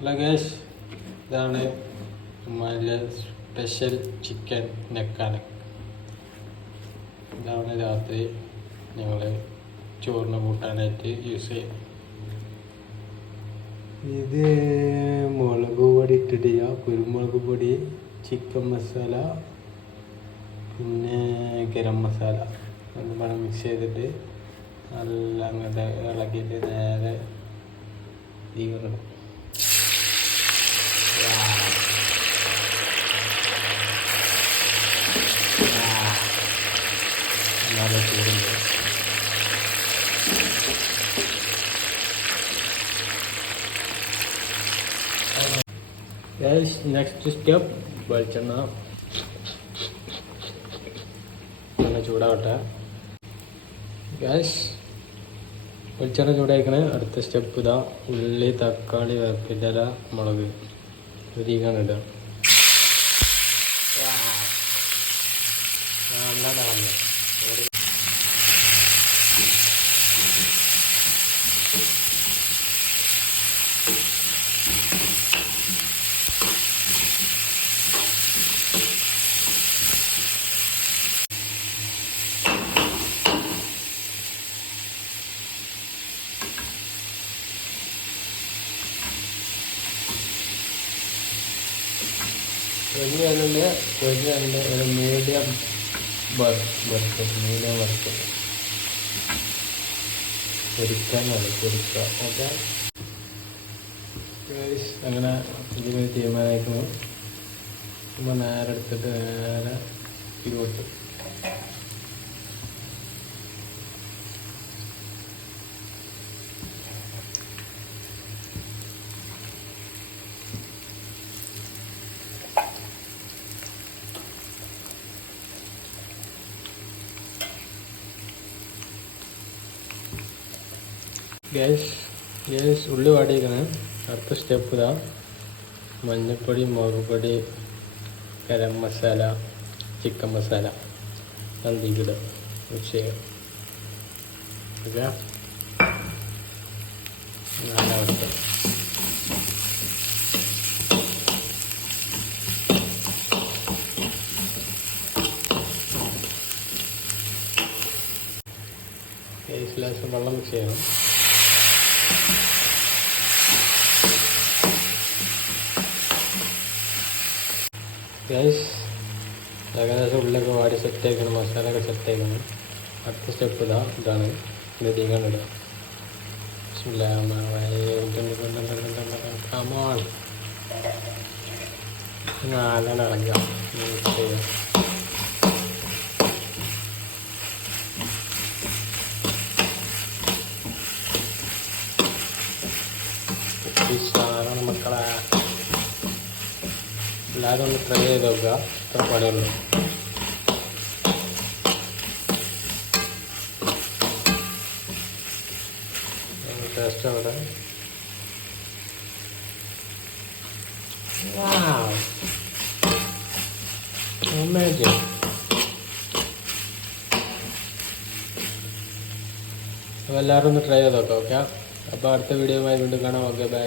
Hello ഗേഷ് ഇതാണ് ഉമ്മാന്റെ special chicken നെക്കാന ഇതാണ് രാത്രി ഞങ്ങൾ ചോറിന് കൂട്ടാനായിട്ട് യൂസ് ചെയ്യും ഇത് മുളക് പൊടി ഇട്ടിട്ടില്ല കുരുമുളക് പൊടി ചിക്കൻ മസാല പിന്നെ ഗരം മസാല അത് വേണം മിക്സ് ചെയ്തിട്ട് നല്ല അങ്ങോട്ട് ഇളക്കിയിട്ട് നേരെ തീർന്നു നല്ല ചൂടുണ്ട് നെക്സ്റ്റ് സ്റ്റെപ്പ് വെളിച്ചെണ്ണ. എണ്ണ ചൂടാവട്ടെ. ഗ്യാസ് വെളിച്ചെണ്ണ ചൂടായിക്കണേ. അടുത്ത സ്റ്റെപ്പ് ഇതാ ഉള്ളി തക്കാളി മുളക്. നല്ലതാണ് പൊരിഞ്ഞ് വരുന്നുണ്ട് പൊരിഞ്ഞ് ഒരു മീഡിയം വറുത്ത് മീഡിയം വറുത്ത് പൊരിക്കാനാണ് പൊരിക്കുക. ഓക്കെ അങ്ങനെ ഇതിന് തീരുമാനമായിരുന്നു നമ്മൾ നേരെ എടുത്തിട്ട് നേരെ തിരുവോട്ട് ഗ്യാസ് ഗ്യാസ് ഉള്ളി വാടിയിരിക്കണേ. അടുത്ത സ്റ്റെപ്പ് ഇതാ. മഞ്ഞൾപ്പൊടി മുളക് ഗരം മസാല ചിക്കൻ മസാല. നന്ദിക്കിട ചെയ്യുക ഓക്കെ ഗ്യാസ് ലേശം വെള്ളം മിക്സ് ചെയ്യണം. ഗൈസ് ഏകദേശം ഉള്ളിലൊക്കെ വാടി സെറ്റ് ആക്കണം മസാലയൊക്കെ സെറ്റ് ആക്കണം അടുത്ത സ്റ്റെപ്പ് ഇതാ ഇതാണ്. റെഡി ഇടുക കമോൺ നാലെണ്ണം ഉഷാറാണ് മക്കളെ. എല്ലാവരും ഒന്ന് ട്രൈ ചെയ്ത് നോക്കുക. ഇത്ര പണിയുള്ളൂ ടേസ്റ്റ് അവിടെ എല്ലാവരും ഒന്ന് ട്രൈ ചെയ്ത് നോക്കാം ഓക്കെ അപ്പോൾ അടുത്ത വീഡിയോ വീണ്ടും കാണാം. Okay bye